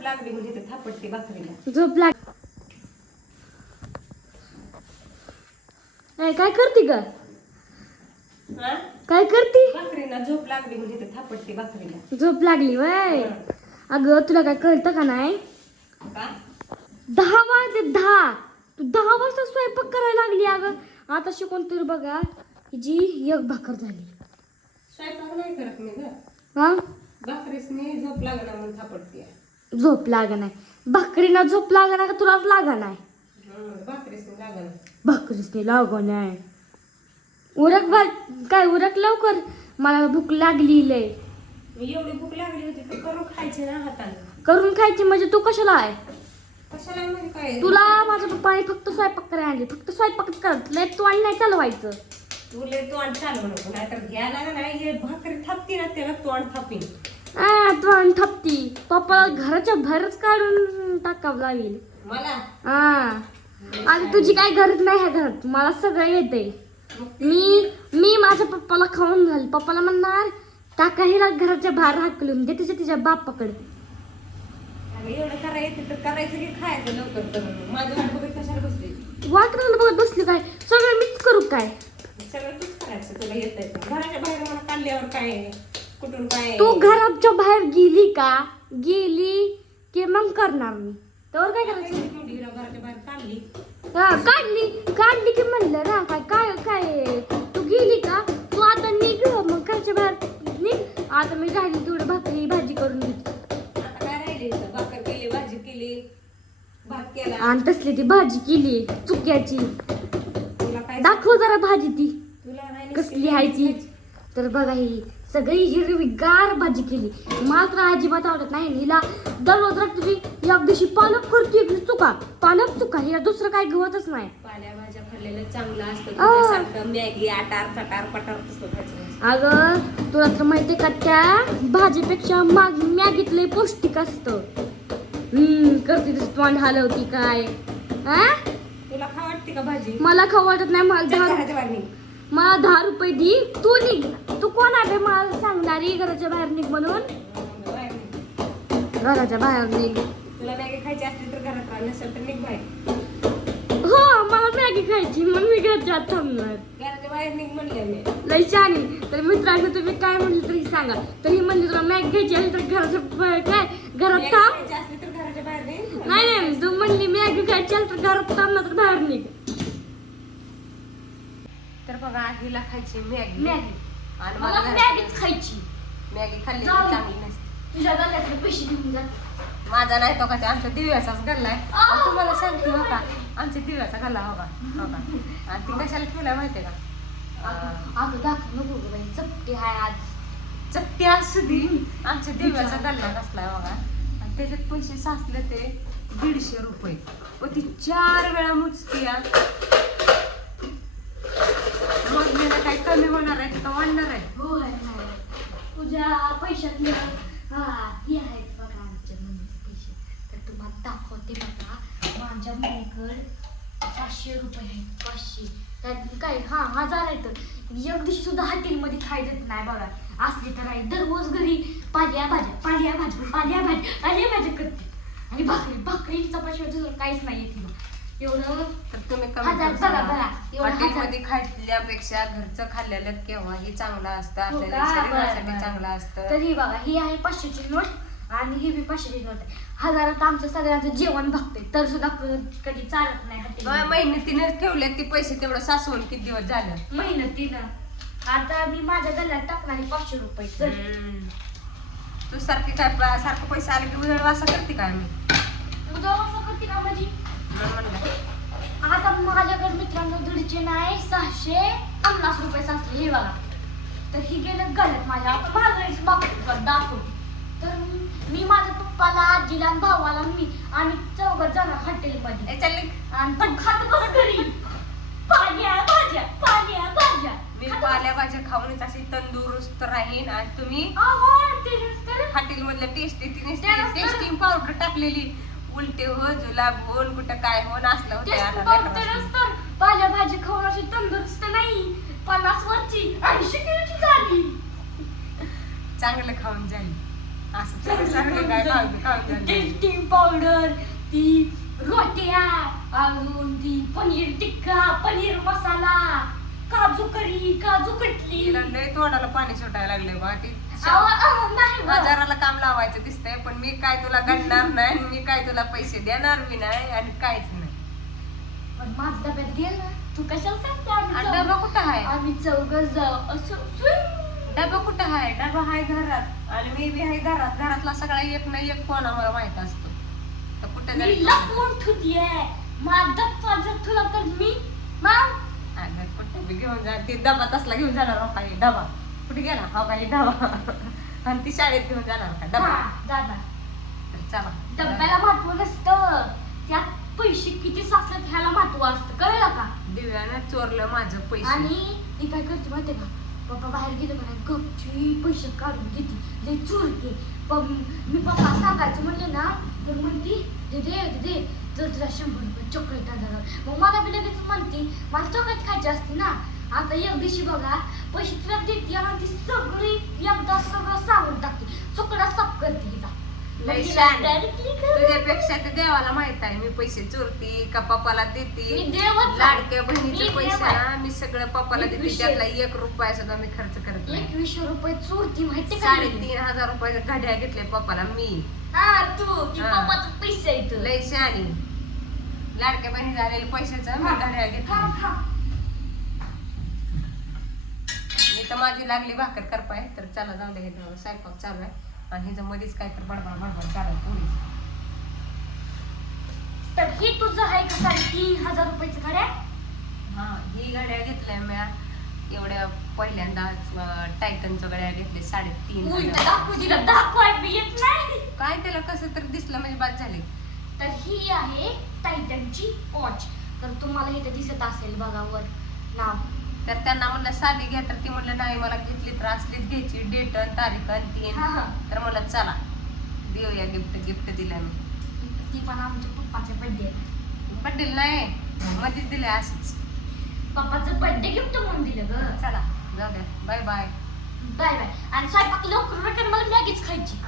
झोप लागली म्हणजे ते थापटते भाकरीला. झोप लाग काय करते ग? हा? काय करते? भाकरीला झोप लागली म्हणजे ते थापटते भाकरीला. झोप लागली वय. अगं तुला काय कळतं का नाही? का? 10 वाजले 10. तू 10 वाजता स्वयंपाक करायला लागली. अगं आता शिकून तर बघा जी एक भाकर झाली. स्वयंपाक नाही करत मी ग. हा भाकरीसनी झोप लागणार म्हणून थापटते. झोप लाग नाही. भाकरीना झोप लाग नाही का तुलाच लागा नाही? भाकरीसनी लागणार. भाकरीसनी लाग नाही. उरक काय उरक लवकर. मला भूक लागली लय. मी एवढी भूक लागली होती तर करून खायची ना हाताने. करून खायची म्हणजे तू कशाला आहे? कशाला म्हणजे काय? तुला माझ्या पप्पाने फक्त स्वयंपाक करायला आणली. फक्त स्वयंपाकच करत लय तू आणि नाही चालवायचं. तुले तोंड चालू नको नाहीतर घ्यायला नाही हे भाकरी थापती ना त्याला तोंड थापीन. तू आणि थपती. पप्पा घराच्या बाहेरच काढून टाकावं लागेल मला. आता तुझी काही गरज नाही ह्या घरात. मला सगळं येते. मी माझ्या पप्पाला खाऊन घाल. पप्पाला म्हणणार टाका हिला घराच्या बाहेर हाकलून दे तिच्या बापाकडे. एवढं करायचं तर करायचं की खायचं लवकर करून. माझं वाट बघत कशाला बसली? वाटलं बघत बसली काय? सगळं मीच करू काय? सगळं तूच करायचं. तुला येत आहे घराच्या बाहेर मला काढल्यावर काय कुठून काय? तू घराच्या बाहेर गेली की मग करणार मी. तर काय करायचं? घराच्या बाहेर काढली. काढली की म्हणलं ना काय तू गेली का? तू आता निघ मग घरच्या बाहेर निघ. आता मी राहिली तेवढं भाकरी भाजी करून घेतली. आता काय राहिले? भाकर केली, भाजी केली, भात केला. आणि तसली ती भाजी केली चुक्याची. तुला काय दाखव जरा भाजी ती तुला नाही कसली आहे ती. तर बघा ही सगळी हिरवीगार भाजी केली. मला तर अजिबात आवडत नाही. हिला दररोज रात्री एक दिवशी पालक करते चुका पालक चुका. हिला दुसरं काय घेवतच नाही. पालेभाज्या खाल्लेलं चांगलं असतं. तुझ्यासारखं मॅगी आटार चटार पटार तसं खायचं. अगं तुला तर माहितीये का त्या भाजीपेक्षा मॅगीत लय पौष्टिक असतं. करते तसं तोंड हलवती काय? तुला खा वाटते का भाजी? मला खाऊ वाटत नाही. मला 10 रुपये दी. तू निघ. तू कोण आहे मला सांगणारी घराच्या बाहेर निघ म्हणून? घराच्या बाहेर निघ. तुला मॅगी खायची असली तर घरात राह, नसेल तर निघ बाहेर. हो मला मॅगी खायची म्हणून मी घरच्या आत थांबणार. घराच्या बाहेर निघ म्हणले मी. लय छान. तर मित्रांनो तुम्ही काय म्हणले तरी सांगा. तरी म्हणजे तुला मॅगी घ्यायची असेल तर घराच्या काय घरात थांब. खायची असली तर घराच्या बाहेर निघ. नाही तू म्हणली मॅगी खायची असेल तर घरात थांब ना तर बाहेर निघ. तर बघा हिला खायची मॅगी आणि मला मॅगीच खायची. मॅगी खाल्ली जाऊ. तर चांगली नसते. तुझ्या गल्ल्यातले पैसे घेऊन जा. माझा नाही तो का ते आमच्या दिव्याचाच गल्ला आहे. आणि तुम्हाला सांगते हो का आमच्या दिव्याचा गल्ला हो का आणि ती कशाला ठेवलाय माहितीये का? अगं दाखव नको गं बाई. चपटी हाय आज. चपटी असू दे आमच्या दिव्याचा गल्ला कसलाय बघा. आणि त्याच्यात पैसे साचले ते 150 रुपये. व ती 4 वेळा मुचती या. मग मी काय कमी होणार आहे का वाढणार आहे? होय तुझ्या पैशातले हे आहेत बघा आमच्या मम्मीचे पैसे. तर तुम्हाला दाखवते बघा. माझ्या मम्मीकडे 500 रुपये आहेत. 500 त्यात काय 1000 आहेत. एक दिवशी सुद्धा हॉटेलमध्ये खाय देत नाही बघा. असली तर आहे दररोज घरी पाल्या भाज्या करते. आणि भाकरी चपाशिवाय दुसरं काहीच नाही येते. एवढं तर तुम्ही हजार बघा बघा. हॉटेलमध्ये खाल्ल्यापेक्षा घरचं खाल्लेलं केव्हाही चांगलं असतं. हो आपल्याला का? शरीरासाठी बरं. चांगलं असतं. तर ही बघा ही आहे 500ची नोट आणि ही बी 500ची नोट आहे. हजारात आमचं सगळ्यांचं जेवण बघते तर सुद्धा कधी चालत नाही हॉटेल. मेहनतीने ठेवले ते पैसे तेवढं साचवून किती दिवस झालं. मेहनतीनं. आता मी माझ्या गल्ल्यात टाकणारी 500 रुपये. तर तू सारखी काय सारखं पैसे आले की उधळ वासा करते काय मी उद्या असं करते का माझी? म्हणलं आता माझ्याकडे मित्रांनो दीडचे नाही 650 रुपये साचले. हे बघा. तर ही गेलं गल्ल्यात माझ्या दाखवते. तर मी माझ्या पप्पाला आजीला आणि भावाला आम्ही 4 जण हॉटेलमध्ये आणि पण खात बस घरी पाल्या भाज्या. मी पालेभाज्या खाऊनच अशी तंदुरुस्त राहीन. आणि तुम्ही हॉटेल मधल्या टेस्टिंग पावडर टाकलेली उलटे हो जुलाब होन कुठं काय होन असलं होतं. पालेभाजी खाऊन अशी तंदुरुस्त नाही. 50 वरची 80 किलोची झाली. चांगलं खाऊन जाईल असं काय खाऊन टेस्टिंग पावडर, ती रोट्या, अजून ती पनीर टिक्का, पनीर मसाला, काजू करी, काजू कटली. तिला लय तोंडाला पाणी सुटायला लागले बा ती नाही बा. बाजाराला काम लावायचं दिसतंय, पण मी काय तुला गणणार नाही, मी काय तुला पैसे देणार बी नाही आणि काहीच नाही. पण माझं डब्यात गेल ना, तू कशाला सांगते आणि आम्ही डबा कुठं आहे? आम्ही चौघ जाऊ असं. डबा कुठं आहे? डबा आहे घरात आणि मी बी आहे घरात. घरातला सगळा एक ना एक कोण आम्हाला माहित असतो. तर कुठे मी जायचं? लपवून ठुतीये माझा जर तुला तर मी मग अगं कुठे बी घेऊन जा. ती डबा तसला घेऊन जाणार हो काही डबा कुठे गेला हा काही डबा आणि ती शाळेत घेऊन जाणार का डबा? जाणार. तर चला डब्याला महत्व नसतं, त्यात पैसे किती साचले ह्याला महत्व असतं, कळलं का? दिव्यानं चोरलं माझं पैसे. आणि ती काय करते माहिती का, पप्पा बाहेर गेले का नाही गपची पैसे काढून घेते, लय चोरते. पण मी पप्पा सांगायचं म्हणले ना तर म्हणती दे दे तर तुला 100 रुपये चॉकलेट आणणार. मग मला बी लगेच म्हणते मला चॉकलेट खायची असते ना. आता एक दिवशी बघा पैसे तुला देते आणि ती सगळी एकदा सगळं सांगून टाकते, चॉकलेट साफ करते तिला. लय शहाणी. तुझ्यापेक्षा ते देवाला माहित आहे मी पैसे चोरते का पप्पाला देते. मी देवच आहे. लाडक्या बहिणीचे मी पैसे देव आहे. ना मी सगळं पप्पाला देते. 21 त्यातला 1 रुपया सुद्धा मी खर्च करत नाही. 2100 रुपये चोरती माहिती का? 3,500 रुपयाच्या घड्या घेतले पप्पाला मी. हा तू ती हा. पप्पाचं पैसे येतं. लय शहाणी. लाडक्या बहिणी झालेले पैशाचं मी घड्या घेतल्या. मी तर माझी लागली भाकर करपाय तर चला जाऊ दे. इथं स्वयंपाक चालू आहे आणि हिचं मध्येच काय तर बडबड चालू पोळी. तर ही तुझं आहे का 3,500 रुपयाचं घड्या? हा ही घड्या घेतल्या मी एवढ्या पहिल्यांदाच टायटनच्या घड्या घेतले 3,500. उलट दाखवू दिला, दाखवाय बी येत नाही. काय त्याला कसं तर दिसलं म्हणजे बाद झाली. तर ही आहे टायटनची वॉच. तर तुम्हाला इथे दिसत असेल बघा वर नाव. तर त्यांना म्हणलं साधी घ्या तर ती म्हणलं नाही मला घेतली तर असलीच घ्यायची डेट तारीख आणि ती. हा हा. तर म्हणलं चला देऊया गिफ्ट दिलं मी. ती पण आमच्या पप्पाचे बर्थडे. बड्डे नाही मध्येच दिले असंच. पप्पाचं बर्थडे गिफ्ट म्हणून दिलं ग. चला जाऊ द्या. Bye bye. Bye bye. आणि स्वयंपाक लवकर मला मॅगीच खायची.